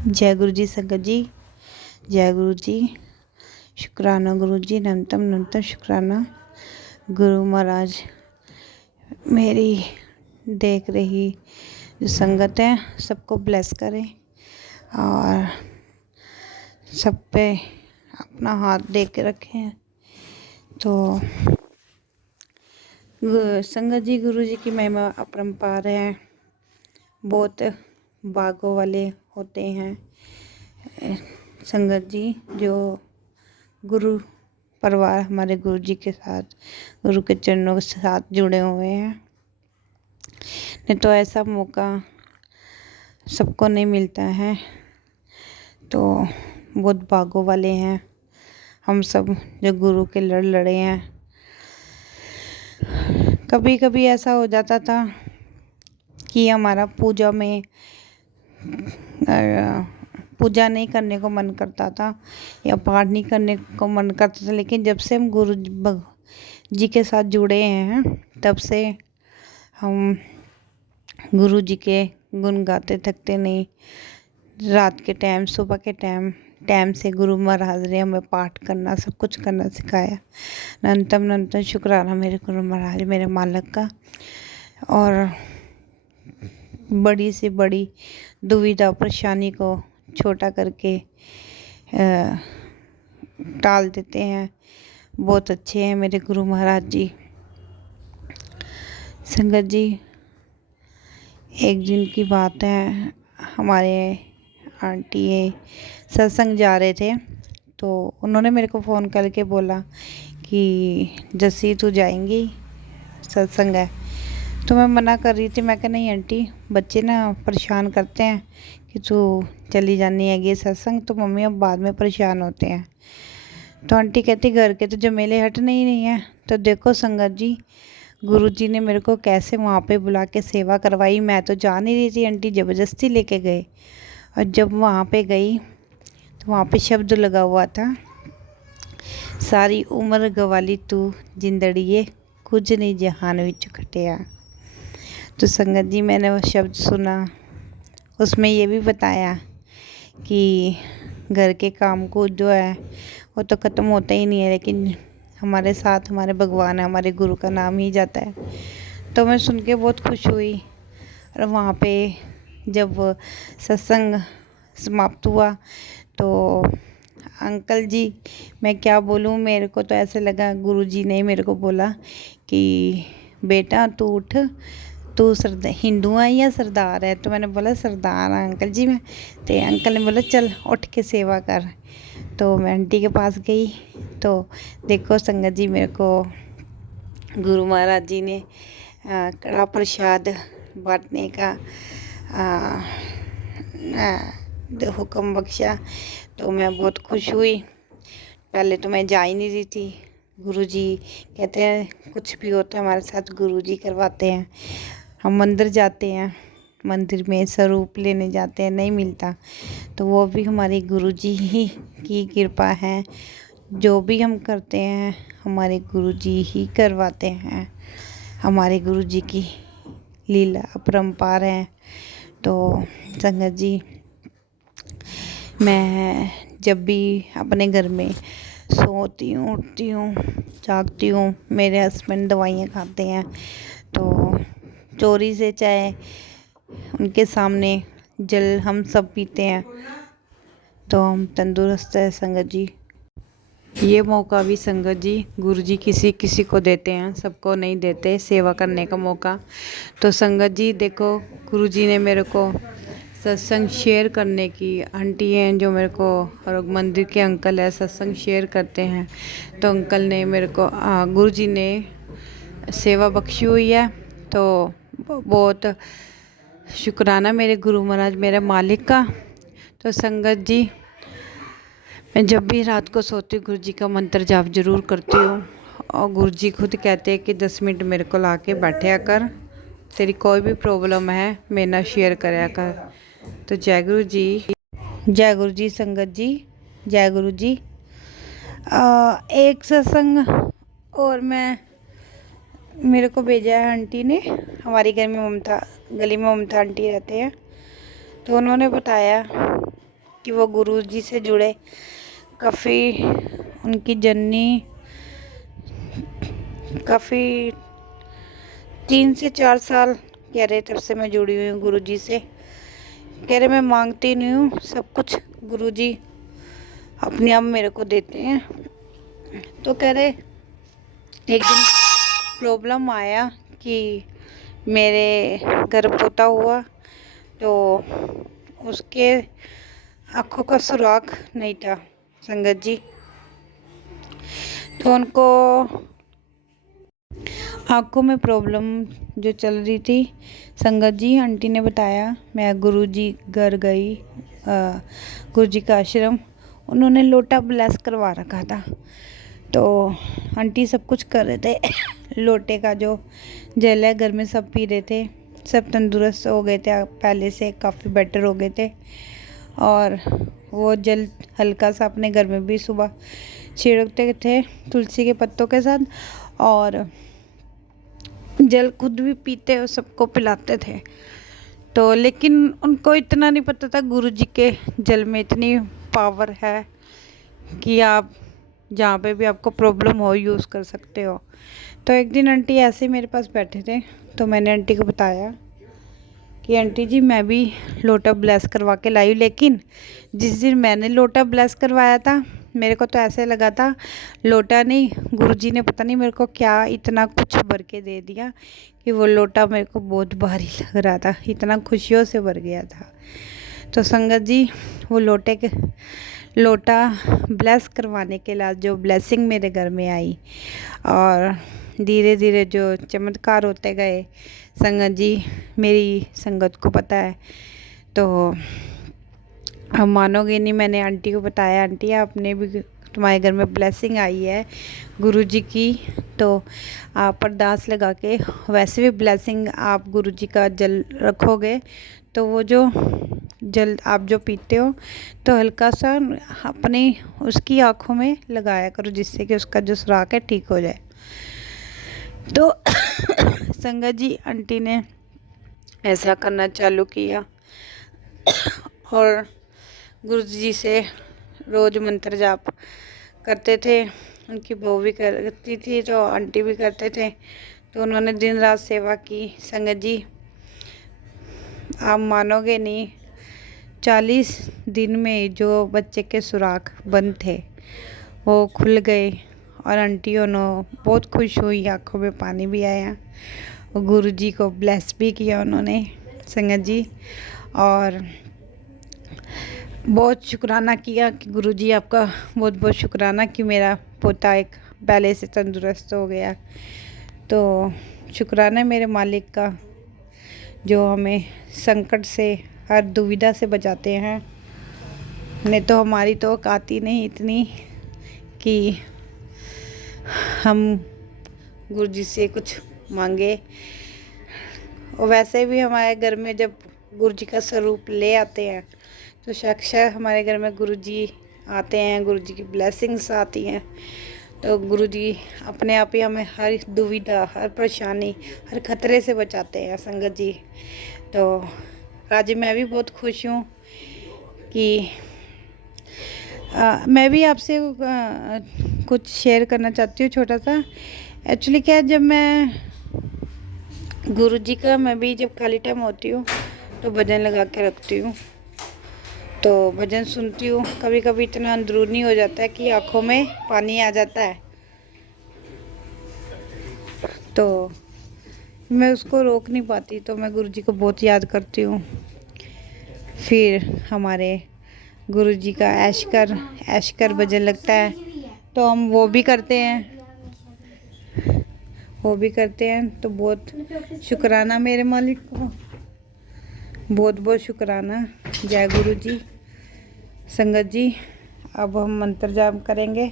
जय गुरु जी संगत जी। जय गुरु जी। शुक्राना गुरु जी, नमतम नमतम शुक्राना। गुरु महाराज मेरी देख रही जो संगत है सबको ब्लेस करें और सब पे अपना हाथ दे के रखें। तो संगत जी, गुरु जी की महिमा अपरंपार है। बहुत भागों वाले होते हैं संगत जी जो गुरु परिवार हमारे गुरु जी के साथ, गुरु के चरणों के साथ जुड़े हुए हैं। नहीं तो ऐसा मौका सबको नहीं मिलता है। तो बहुत भागों वाले हैं हम सब जो गुरु के लड़ लड़े हैं। कभी कभी ऐसा हो जाता था कि हमारा पूजा में पूजा नहीं करने को मन करता था या पाठ नहीं करने को मन करता था, लेकिन जब से हम गुरु जी के साथ जुड़े हैं तब से हम गुरु जी के गुण गाते थकते नहीं। रात के टाइम, सुबह के टाइम से गुरु महाराज ने हमें पाठ करना, सब कुछ करना सिखाया। अनंतम शुक्राना मेरे गुरु महाराज, मेरे मालिक का। और बड़ी से बड़ी दुविधा परेशानी को छोटा करके टाल देते हैं। बहुत अच्छे हैं मेरे गुरु महाराज जी। संगत जी, एक दिन की बात है, हमारे आंटी सत्संग जा रहे थे तो उन्होंने मेरे को फ़ोन करके बोला कि जस्सी तू जाएंगी, सत्संग है। तो मैं मना कर रही थी, मैं कहा नहीं आंटी, बच्चे ना परेशान करते हैं कि तू चली जानी हैगी सत्संग, तो मम्मी अब बाद में परेशान होते हैं। तो आंटी कहती घर के तो झमेले हटने ही नहीं है। तो देखो संगत जी, गुरु जी ने मेरे को कैसे वहाँ पे बुला के सेवा करवाई। मैं तो जा नहीं रही थी, आंटी ज़बरदस्ती लेके गए। और जब वहाँ पे गई तो वहाँ पे शब्द लगा हुआ था, सारी उम्र गवाली तू जिंदड़िए, कुछ नहीं जहान विच खटिया। तो संगत जी, मैंने वो शब्द सुना, उसमें ये भी बताया कि घर के काम को जो है वो तो ख़त्म होता ही नहीं है, लेकिन हमारे साथ हमारे भगवान है, हमारे गुरु का नाम ही जाता है। तो मैं सुन के बहुत खुश हुई। और वहाँ पे जब सत्संग समाप्त हुआ तो अंकल जी, मैं क्या बोलूँ, मेरे को तो ऐसे लगा गुरु जी ने मेरे को बोला कि बेटा तू उठ, तू हिंदू है या सरदार है। तो मैंने बोला सरदार है अंकल जी मैं। तो अंकल ने बोला चल उठ के सेवा कर। तो मैं आंटी के पास गई तो देखो संगत जी, मेरे को गुरु महाराज जी ने कड़ा प्रसाद बांटने का हुक्म बख्शा। तो मैं बहुत खुश हुई। पहले तो मैं जा ही नहीं रही थी। गुरु जी कहते हैं कुछ भी होता है हमारे साथ गुरु जी करवाते हैं। हम मंदिर जाते हैं, मंदिर में स्वरूप लेने जाते हैं, नहीं मिलता, तो वो भी हमारे गुरु जी ही की कृपा है। जो भी हम करते हैं हमारे गुरु जी ही करवाते हैं। हमारे गुरु जी की लीला अपरंपार है। तो संगत जी, मैं जब भी अपने घर में सोती हूँ, उठती हूँ, जागती हूँ, मेरे हस्बैंड दवाइयाँ खाते हैं तो चोरी से चाहे उनके सामने जल हम सब पीते हैं तो हम तंदुरुस्त है संगत जी। ये मौका भी संगत जी गुरु जी किसी किसी को देते हैं, सबको नहीं देते सेवा करने का मौका। तो संगत जी देखो, गुरु जी ने मेरे को सत्संग शेयर करने की, आंटी हैं जो मेरे को, और मंदिर के अंकल है सत्संग शेयर करते हैं, तो अंकल ने मेरे को गुरु जी ने सेवा बख्शी हुई है। तो बहुत शुक्राना मेरे गुरु महाराज, मेरे मालिक का। तो संगत जी, मैं जब भी रात को सोती हूँ गुरु जी का मंत्र जाप जरूर करती हूँ। और गुरु जी खुद कहते हैं कि 10 मिनट मेरे को ला के बैठा कर, तेरी कोई भी प्रॉब्लम है मेरे ना शेयर कराया कर। तो जय गुरु जी, जय गुरु जी संगत जी, जय गुरु जी। एक सत्संग और मैं मेरे को भेजा है आंटी ने। हमारी घर में ममता, गली में ममता आंटी रहते हैं, तो उन्होंने बताया कि वो गुरुजी से जुड़े। काफ़ी उनकी जर्नी काफ़ी 3 से 4 साल कह रहे तब से मैं जुड़ी हुई हूँ गुरुजी से। कह रहे मैं मांगती नहीं हूँ, सब कुछ गुरुजी अपने आप मेरे को देते हैं। तो कह रहे एक दिन प्रॉब्लम आया कि मेरे घर पोता हुआ तो उसके आँखों का सुराख नहीं था संगत जी। तो उनको आँखों में प्रॉब्लम जो चल रही थी संगत जी, आंटी ने बताया। मैं गुरुजी घर गई, गुरुजी का आश्रम, उन्होंने लोटा ब्लेस करवा रखा था। तो आंटी सब कुछ कर रहे थे लोटे का जो जल है घर में सब पी रहे थे, सब तंदुरुस्त हो गए थे, पहले से काफ़ी बेटर हो गए थे। और वो जल हल्का सा अपने घर में भी सुबह छिड़कते थे तुलसी के पत्तों के साथ, और जल खुद भी पीते और सबको पिलाते थे। तो लेकिन उनको इतना नहीं पता था गुरुजी के जल में इतनी पावर है कि आप जहाँ पे भी आपको प्रॉब्लम हो यूज़ कर सकते हो। तो एक दिन आंटी ऐसे ही मेरे पास बैठे थे, तो मैंने आंटी को बताया कि आंटी जी मैं भी लोटा ब्लेस करवा के लाई हूँ, लेकिन जिस दिन मैंने लोटा ब्लेस करवाया था मेरे को तो ऐसे लगा था लोटा नहीं, गुरुजी ने पता नहीं मेरे को क्या इतना कुछ भर के दे दिया कि वो लोटा मेरे को बहुत भारी लग रहा था, इतना खुशियों से भर गया था। तो संगत जी वो लोटा ब्लेस करवाने के बाद जो ब्लेसिंग मेरे घर में आई और धीरे धीरे जो चमत्कार होते गए संगत जी, मेरी संगत को पता है। तो आप मानोगे नहीं, मैंने आंटी को बताया, आंटी आपने भी तुम्हारे घर में ब्लेसिंग आई है गुरुजी की, तो आप अरदास लगा के वैसे भी ब्लेसिंग आप गुरुजी का जल रखोगे तो वो जो जल आप जो पीते हो तो हल्का सा अपने उसकी आँखों में लगाया करो, जिससे कि उसका जो सुराख है ठीक हो जाए। तो संगत जी आंटी ने ऐसा करना चालू किया और गुरुजी से रोज़ मंत्र जाप करते थे। उनकी बहू भी करती थी तो आंटी भी करते थे, तो उन्होंने दिन रात सेवा की। संगत जी आप मानोगे नहीं, 40 दिन में जो बच्चे के सुराख बंद थे वो खुल गए और आंटियों ने बहुत खुश हुई, आँखों में पानी भी आया और गुरुजी को ब्लेस भी किया उन्होंने संगत जी। और बहुत शुक्राना किया कि गुरुजी आपका बहुत बहुत शुक्राना कि मेरा पोता एक पहले से तंदुरुस्त हो गया। तो शुक्राना मेरे मालिक का जो हमें संकट से हर दुविधा से बचाते हैं। नहीं तो हमारी तो औकात ही नहीं इतनी कि हम गुरुजी से कुछ मांगे। और वैसे भी हमारे घर में जब गुरुजी का स्वरूप ले आते हैं तो साक्षात हमारे घर में गुरुजी आते हैं, गुरुजी की ब्लेसिंग्स आती हैं। तो गुरुजी अपने आप ही हमें हर दुविधा, हर परेशानी, हर खतरे से बचाते हैं संगत जी। तो आज मैं भी बहुत खुश हूँ कि मैं भी आपसे कुछ शेयर करना चाहती हूँ छोटा सा। एक्चुअली क्या है, जब मैं गुरुजी का मैं भी जब खाली टाइम होती हूँ तो भजन लगा के रखती हूँ, तो भजन सुनती हूँ। कभी कभी इतना अंदरूनी हो जाता है कि आँखों में पानी आ जाता है, तो मैं उसको रोक नहीं पाती, तो मैं गुरुजी को बहुत याद करती हूँ। फिर हमारे गुरुजी का ऐशकर भजन लगता है तो हम वो भी करते हैं, तो बहुत शुक्राना मेरे मालिक को, बहुत बहुत शुक्राना। जय गुरु जी। संगत जी अब हम मंत्र जाप करेंगे।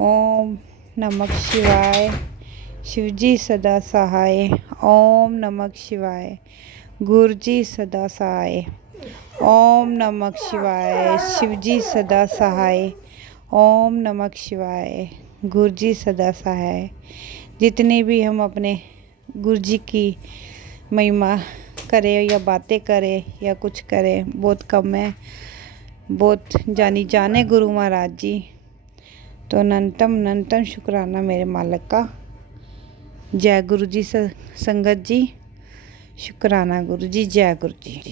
ओम नमः शिवाय, शिवजी सदा सहाय। ओम नमः शिवाय, गुरु जी सदा सहाय। ओम नमः शिवाय, शिवजी सदा सहाय। ओम नमः शिवाय, गुरु जी सदा सहाय। जितनी भी हम अपने गुरु जी की महिमा करें या बातें करें या कुछ करें बहुत कम है। बहुत जानी जाने गुरु महाराज जी। तो अनंतम शुक्राना मेरे मालिक का। जय गुरु जी संगत जी, शुक्राना गुरु जी, जय गुरु जी।